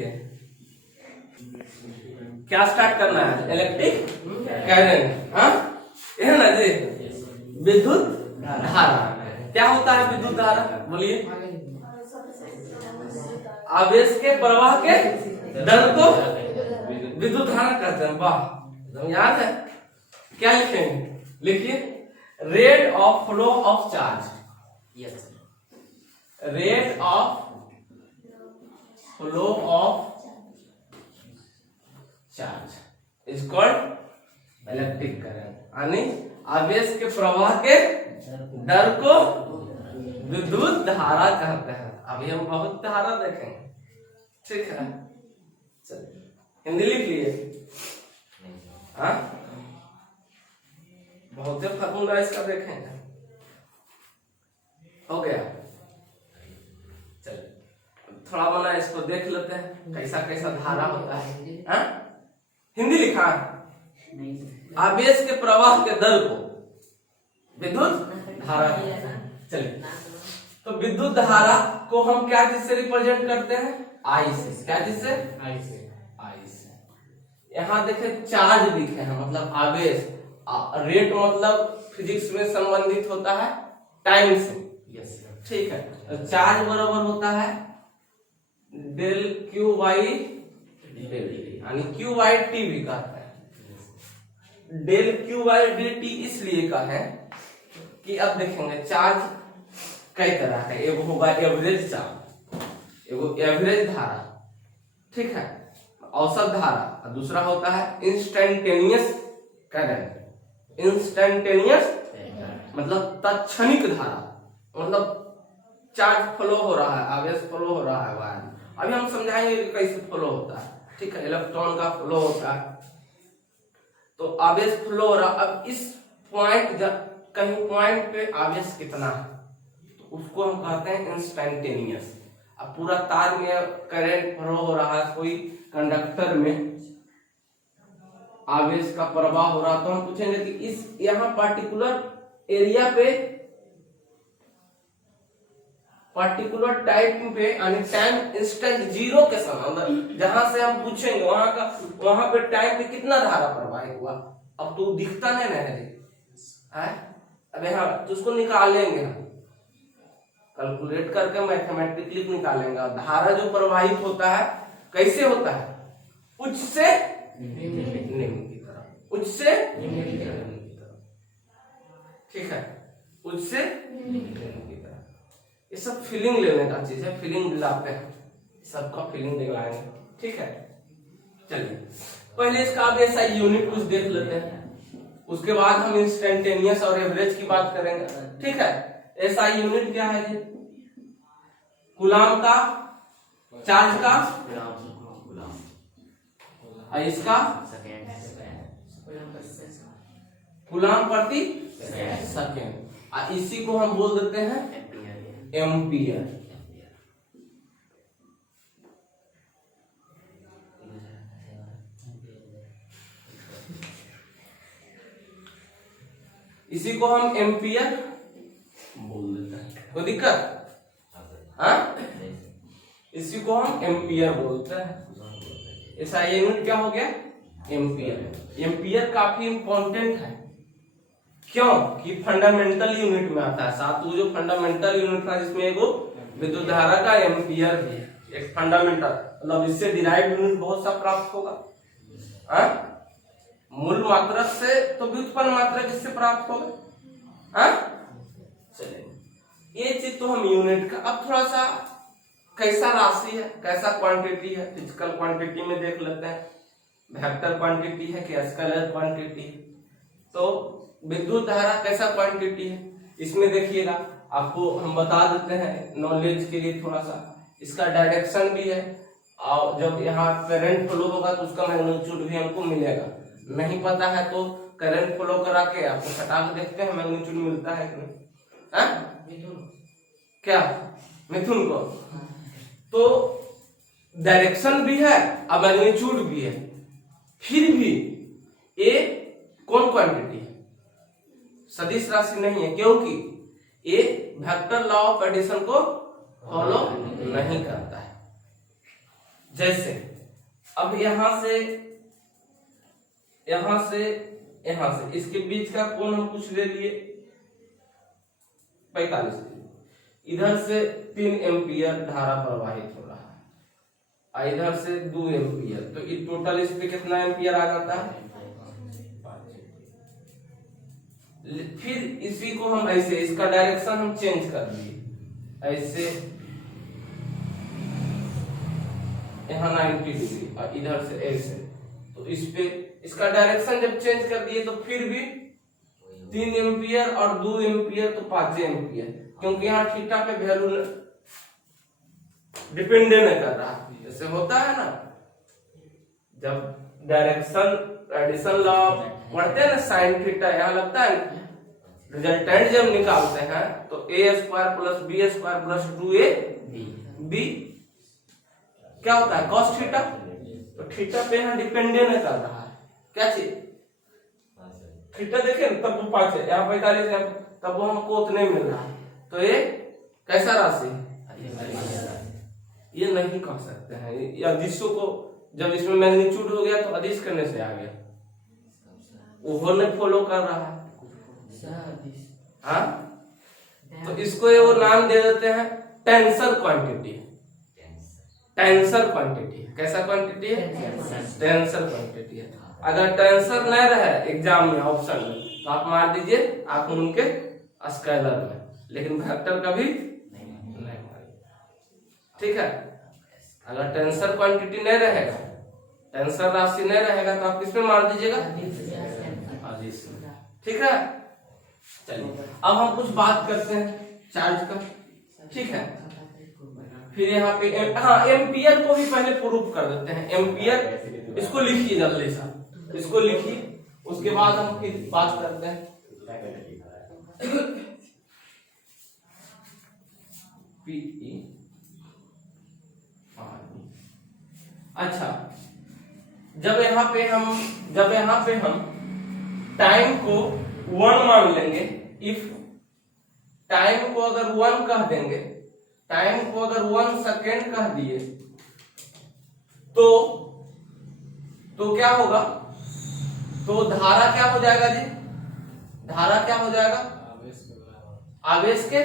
देखिए क्या स्टार्ट करना है, इलेक्ट्रिक करंट। हाँ है ना जी, विद्युत धारा। क्या होता है विद्युत धारा, बोलिए। आवेश के प्रवाह के दर को विद्युत धारा कहते हैं। वाह, एकदम याद है। क्या लिखेंगे, लिखिए rate of flow of charge. Yes, rate of flow of charge is called electric current, यानी आवेश के प्रवाह के दर को विद्युत धारा कहते हैं। अभी हम बहुत धारा देखेंगे, ठीक है। चलिए हिंदी लिख लिए। हाँ, बहुत फॉर्मूला इसका देखेंगे। हो गया, चलिए थोड़ा बना इसको देख लेते हैं कैसा कैसा धारा होता है। हाँ? हिंदी लिखा है, आवेश के प्रवाह के दर को विद्युत धारा। चलिए, तो विद्युत धारा को हम क्या चीज से रिप्रेजेंट करते हैं, आई से। क्या चीज से, आई से। आई से। यहाँ देखे चार्ज लिखे हैं, मतलब आवेश। रेट मतलब फिजिक्स में संबंधित होता है टाइम से। यस, ठीक है। तो चार्ज बराबर होता है del Q by del T, यानी क्यू बाई टी भी कहते हैं। Del Q by del T इसलिए का है कि अब देखेंगे चार्ज कई तरह का, एगो होगा एवरेज चार्ज, एगो एवरेज धारा, ठीक है, औसत धारा, और दूसरा होता है इंस्टेंटेनियस करंट। इंस्टेंटेनियस मतलब तत्क्षणिक धारा, मतलब चार्ज फ्लो हो रहा है, आवेश फ्लो हो रहा है वायर। अभी हम समझाएंगे कि कैसे फ्लो होता है, ठीक है। इलेक्ट्रॉन का फ्लो होता है, तो आवेश फ्लो हो रहा। अब इस पॉइंट, कहीं पॉइंट पे आवेश कितना है, तो उसको हम कहते हैं इंस्टेंटेनियस। अब पूरा तार में करंट फ्लो हो रहा है, कोई कंडक्टर में आवेश का प्रवाह हो रहा, तो हम पूछेंगे कि इस यहाँ पार्टिकुलर एरिया पे, पार्टिकुलर टाइम पे, यानी टाइम इंस्टेंट जीरो के समय, जहां से हम पूछेंगे वहां पे टाइम पे कितना धारा प्रवाहित हुआ। अब तो दिखता नहीं है, अब यहाँ तो उसको निकालेंगे हम, कैलकुलेट करके मैथमेटिकली निकालेंगे। धारा जो प्रवाहित होता है कैसे होता है, उच्च से निम्न की तरफ, उच्च से निम्न की तरफ, ठीक है, उच्च से निम्न की तरफ। ये सब फीलिंग लेने का चीज है, फीलिंग दिलाते हैं, सबका फीलिंग दिलाएंगे, ठीक है। चलिए पहले इसका अब ऐसा यूनिट कुछ देख लेते हैं, उसके बाद हम इंस्टेंटेनियस और एवरेज की बात करेंगे, ठीक है। ऐसा यूनिट क्या है जी, कूलाम का, चार्ज का, और इसका कूलाम प्रति सेकेंड, और इसी को हम बोल देते हैं एम्पियर। इसी को हम एम्पियर बोल देते हैं, कोई दिक्कत? हाँ, इसी को हम एम्पियर बोलते हैं। ऐसा यूनिट क्या हो गया, एम्पियर। एम्पियर काफी इंपॉर्टेंट है, क्यों कि फंडामेंटल यूनिट में आता है। सातवां जो फंडामेंटल यूनिट था जिसमें एगो विद्युत धारा का एम्पियर भी है, एक फंडामेंटल, मतलब इससे डिराइव यूनिट बहुत सा प्राप्त होगा। मूल मात्रक से तो व्युत्पन्न मात्रक इससे प्राप्त होगा। चलिए, ये चीज तो हम यूनिट का। अब थोड़ा सा कैसा राशि है, कैसा क्वांटिटी है, फिजिकल क्वांटिटी में देख लेते हैं। वेक्टर क्वांटिटी है कि स्केलर क्वांटिटी है। तो विद्युत धारा कैसा क्वांटिटी है, इसमें देखिएगा, आपको हम बता देते हैं नॉलेज के लिए थोड़ा सा। इसका डायरेक्शन भी है, और जब यहाँ करंट फ्लो होगा तो उसका मैग्नीट्यूड भी हमको मिलेगा। नहीं पता है तो करंट फ्लो करा के आपको हटा के देखते हैं मैग्नीट्यूड मिलता है कि नहीं। क्या मिथुन को, तो डायरेक्शन भी है और मैग्नीट्यूड भी है, फिर भी ये कौन क्वांटिटी है, सदिश राशि नहीं है, क्योंकि ये वेक्टर लॉ ऑफ एडिशन को फॉलो नहीं करता है। जैसे अब यहां से इसके बीच का कोण हम कुछ ले लिए 45 डिग्री। इधर से 3 एम्पियर धारा प्रवाहित हो रहा है और इधर से 2 एम्पियर, तो ये टोटल इस पे कितना एम्पियर आ जाता है? फिर इसी को हम ऐसे, इसका डायरेक्शन हम चेंज कर दिए, ऐसे यहाँ 90 डिग्री और इधर से ऐसे, तो इस पे इसका डायरेक्शन जब चेंज कर दिए तो फिर भी 3 एम्पियर और 2 एम्पियर तो 5 एम्पियर, क्योंकि यहाँ थीटा पे वैल्यू डिपेंड नहीं कर रहा। जैसे होता है ना जब डायरेक्शन एडिशन लॉ पढ़ते हैं ना, साइन थीटा, यहाँ लगता है रिजल्टेंट जब निकालते हैं तो a² plus b² plus 2ab क्या होता है? cos theta. तो थीटा पे यहाँ डिपेंडेंट नहीं कर रहा है, क्या चीज? थीटा देखे तब वो 5 है, यहाँ 45 है, तब वो हमको उतने मिल रहा है। तो ये कैसा राशि? ये नहीं कह सकते हैं, ये अदिशों को जब इसमें मैग्नीट्यूड हो गया तो अदिश करने से आ गया, वो नहीं फॉलो कर रहा है। हाँ, तो इसको ये वो नाम दे देते हैं टेंसर क्वांटिटी। टेंसर क्वांटिटी कैसा क्वांटिटी है? टेंसर क्वांटिटी है। अगर टेंसर नहीं रहे एग्जाम में ऑप्शन में तो आप मार दीजिए आप उनके स्केलर में, लेकिन वेक्टर कभी नहीं मारिए, ठीक है? अगर टेंसर क्वांटिटी नहीं रहेगा, टेंसर राशि नहीं रहेगा तो आप किस में मार दीजिएगा? अदिश में, ठीक है? चलिए अब हम कुछ बात करते हैं चार्ज का, ठीक है? फिर यहाँ पे हाँ एम्पियर को भी पहले प्रूफ कर देते हैं। एम्पियर इसको लिखिए जल्दी सा, इसको लिखिए, उसके बाद हम फिर बात करते हैं। अच्छा, जब यहाँ पे हम टाइम को 1 मान लेंगे, इफ टाइम को अगर 1 कह देंगे, टाइम को अगर 1 सेकेंड कह दिए तो क्या होगा? तो धारा क्या हो जाएगा जी? धारा क्या हो जाएगा? आवेश के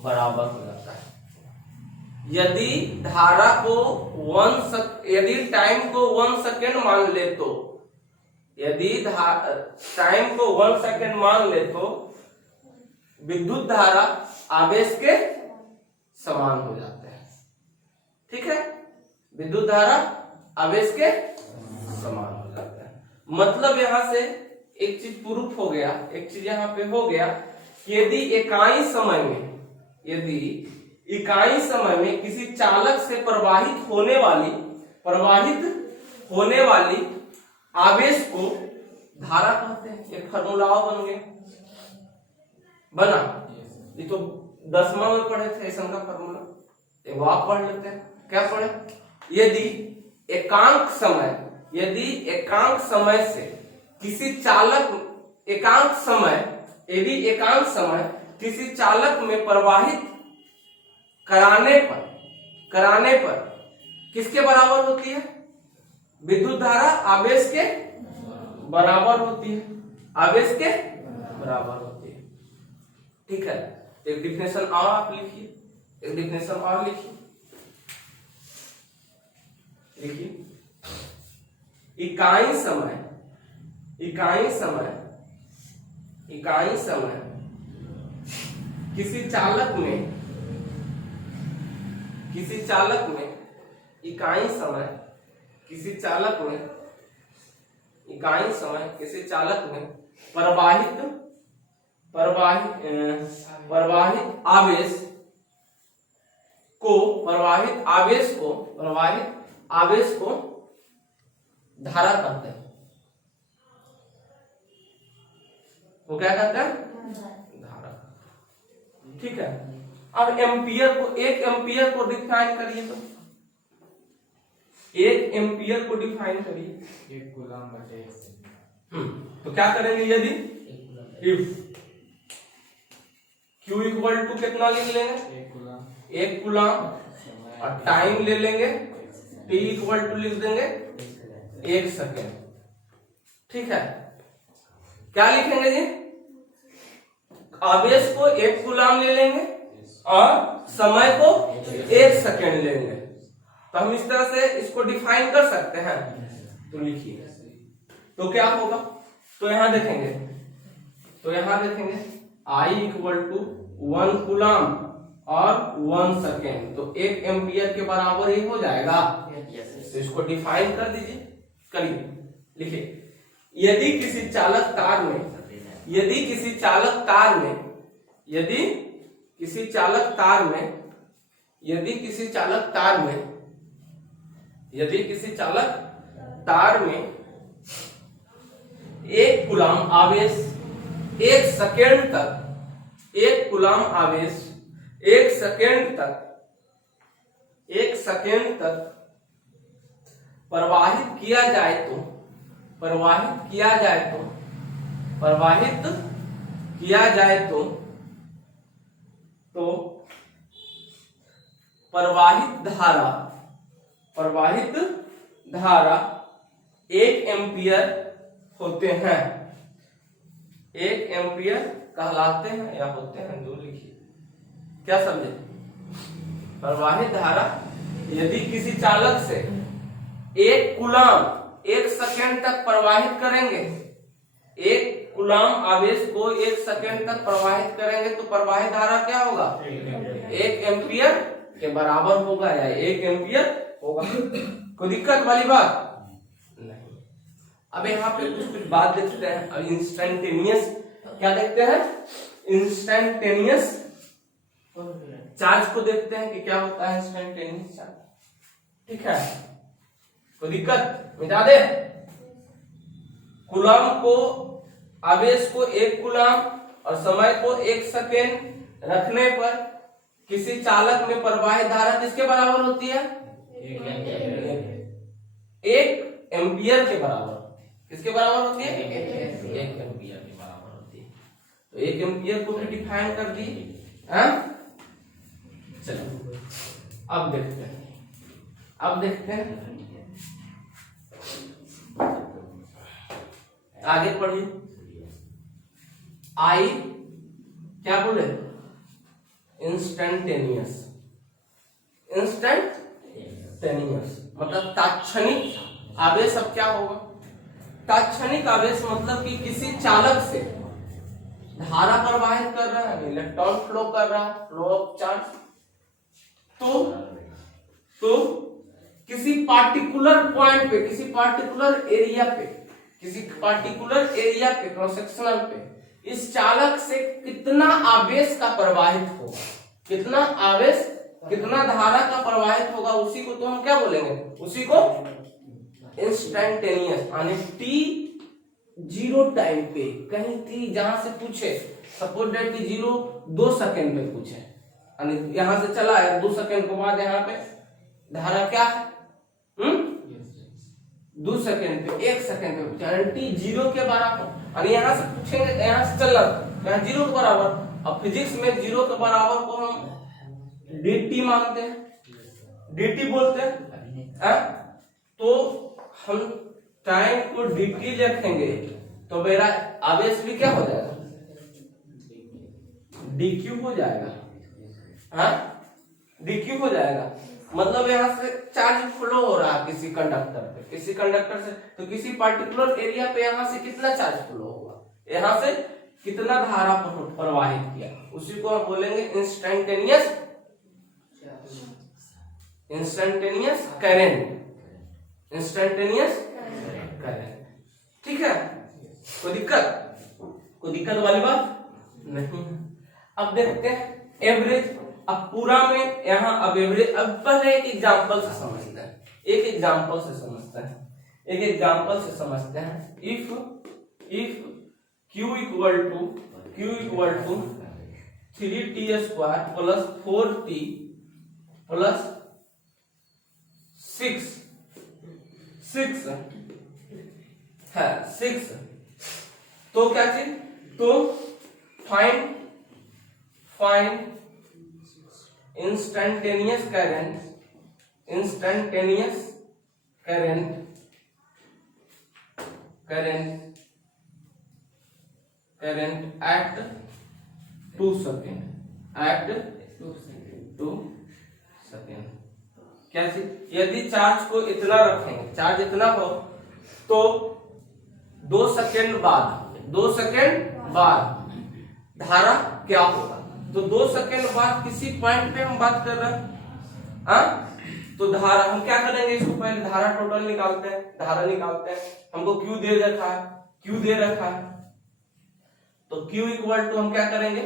बराबर हो जाता है। यदि धारा को यदि टाइम को 1 सेकेंड मान ले तो, यदि टाइम को 1 सेकेंड मान ले तो विद्युत धारा आवेश के समान हो जाते हैं, ठीक है? विद्युत धारा आवेश के समान हो जाता है। मतलब यहां से एक चीज प्रूफ हो गया, एक चीज यहाँ पे हो गया कि यदि इकाई समय में किसी चालक से प्रवाहित होने वाली आवेश को धारा कहते हैं। एक फार्मूला बन गया, बना, ये तो 10वां में पढ़े थे ऐसा का फार्मूला, एक आप पढ़ लेते हैं। क्या पढ़े? यदि एकांक समय से किसी एकांक समय किसी चालक में प्रवाहित कराने पर किसके बराबर होती है? विद्युत धारा आवेश के बराबर होती है, आवेश के बराबर होती है, ठीक है? एक डिफिनेशन और आप लिखिए, एक डिफिनेशन और लिखिए। इकाई समय किसी चालक में प्रवाहित आवेश को धारा कहते हैं। वो क्या कहते हैं? धारा, ठीक है? अब एम्पियर को, 1 एम्पियर को डिफाइन करिए, तो 1 एम्पियर को डिफाइन करिए। 1 कूलम बटे 1 सेकंड। तो क्या करेंगे? यदि इफ Q इक्वल टू कितना लिख लेंगे? 1 कूलम, 1 कूलम, और टाइम ले लेंगे टी इक्वल टू लिख देंगे 1 सेकेंड। ठीक है, क्या लिखेंगे जी? आवेश को 1 कूलाम ले लेंगे और समय को 1 सेकेंड लेंगे। तो हम इस तरह से इसको डिफाइन कर सकते हैं। तो लिखिए, तो क्या होगा? तो यहां देखेंगे, I इक्वल टू 1 कूलाम और 1 सेकेंड, तो 1 एम्पियर के बराबर ही हो जाएगा। तो इसको डिफाइन कर दीजिए, करिए, लिखिए। यदि किसी चालक तार में एक कूलाम आवेश 1 सेकेंड तक 1 कूलाम आवेश 1 सेकेंड तक प्रवाहित किया जाए तो प्रवाहित धारा 1 एम्पियर होते हैं। 1 एम्पियर कहलाते हैं या होते हैं, जो लिखिए, क्या समझे? प्रवाहित धारा, यदि किसी चालक से 1 कूलाम 1 सेकेंड तक प्रवाहित करेंगे, 1 कूलाम आवेश को 1 सेकेंड तक प्रवाहित करेंगे, तो प्रवाहित धारा क्या होगा? 1 एम्पियर के बराबर होगा या 1 एम्पियर होगा। कोई दिक्कत वाली बात नहीं। अब यहाँ पे कुछ बात देखते हैं। अब इंस्टेंटेनियस क्या देखते हैं? इंस्टेंटेनियस चार्ज को देखते हैं कि क्या होता है इंस्टेंटेनियस चार्ज। ठीक है, कोई दिक्कत? मिटा दे। कूलाम को, आवेश को 1 कूलाम और समय को 1 सेकेंड रखने पर किसी चालक में प्रवाहित धारा किसके बराबर होती है? 1 एम्पियर के बराबर। किसके बराबर होती है? 1 एम्पियर के बराबर होती है। तो 1 एम्पियर को भी डिफाइन कर दी। चलो अब देखते हैं आगे पढ़िए। आई क्या बोले? इंस्टेंटेनियस मतलब तात्क्षणिक आवेश। अब क्या होगा? तात्क्षणिक आवेश मतलब कि किसी चालक से धारा प्रवाहित कर रहा है, इलेक्ट्रॉन फ्लो कर रहा है, फ्लो ऑफ चार्ज। तो किसी पार्टिकुलर पॉइंट पे, किसी पार्टिकुलर एरिया पे क्रॉस सेक्शनल पे इस चालक से कितना आवेश का प्रवाहित होगा, कितना धारा का प्रवाहित होगा, उसी को तो हम क्या बोलेंगे? उसी को इंस्टेंटेनियस। यानी t0 टाइम पे कहीं t जहां से पूछे, सपोज दैट t0 2 सेकेंड में पूछे, यानी यहां से चला है 2 सेकेंड के बाद यहाँ पे धारा क्या है? 2 सेकेंड पे 1 सेकेंड पे पूछा, यानी t0 के बराबर। और यहाँ से पूछेंगे, यहाँ से चल रहा यहाँ 0 के बराबर। अब फिजिक्स में 0 के बराबर को हम dt मानते हैं, dt बोलते हैं। तो हम टाइम को dt रखेंगे तो मेरा आवेश भी क्या हो जाएगा? dq हो जाएगा। dq हो जाएगा। मतलब यहाँ से चार्ज फ्लो हो रहा है किसी कंडक्टर से, तो किसी पार्टिकुलर एरिया पे यहाँ से कितना चार्ज फ्लो होगा, यहाँ से कितना धारा प्रवाहित किया, उसी को हम बोलेंगे इंस्टेंटेनियस करंट। ठीक है, कोई दिक्कत वाली बात नहीं। अब देखते हैं एवरेज। अब पूरा में यहाँ अब एवरेज, अब पहले एक एग्जांपल से समझते हैं। If Q equal to 3t² plus 4t plus 6 तो क्या चीज? तो find instantaneous current at 2 second, at 2 second. कैसे? यदि चार्ज को इतना रखेंगे, चार्ज इतना हो तो 2 सेकेंड बाद धारा क्या होगा? तो 2 सेकेंड बाद किसी पॉइंट पे हम बात कर रहे हैं, तो धारा हम क्या करेंगे, इसको पहले धारा टोटल निकालते हैं, धारा निकालते हैं। हमको Q दे रखा है, तो Q इक्वल टू हम क्या करेंगे,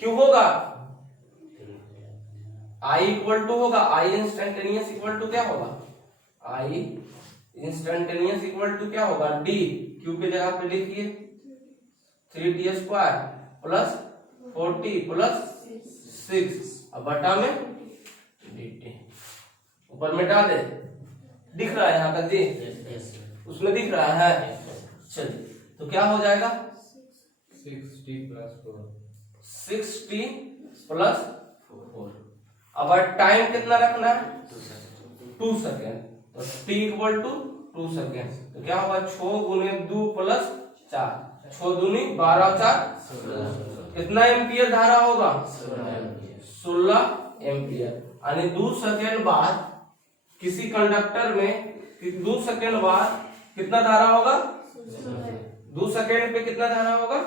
Q होगा I इक्वल टू होगा, I इंस्टेंटेनियस इक्वल टू क्या होगा, I इंस्टेंटेनियस इक्वल टू क्या होगा, D, Q के जगह पे लिखिए 3t square plus 4t plus 6 अब बटा में dt। ऊपर मिटा दे, दिख रहा है यहाँ तक जी, उसमें दिख रहा है। चलिए तो क्या हो जाएगा, 6t plus 4। 6t plus 4। अब टाइम कितना रखना है, 2 सेकेंड, तो t इक्वल टू 2 सेकेंड, तो क्या होगा 6 गुने 2 प्लस 4, 6 दूनी 12 4, कितना एम्पियर धारा होगा, 16 एम्पियर। यानी 2 सेकेंड बाद किसी कंडक्टर में 2 सेकेंड बाद कितना धारा होगा, 2 सेकेंड पे कितना धारा होगा,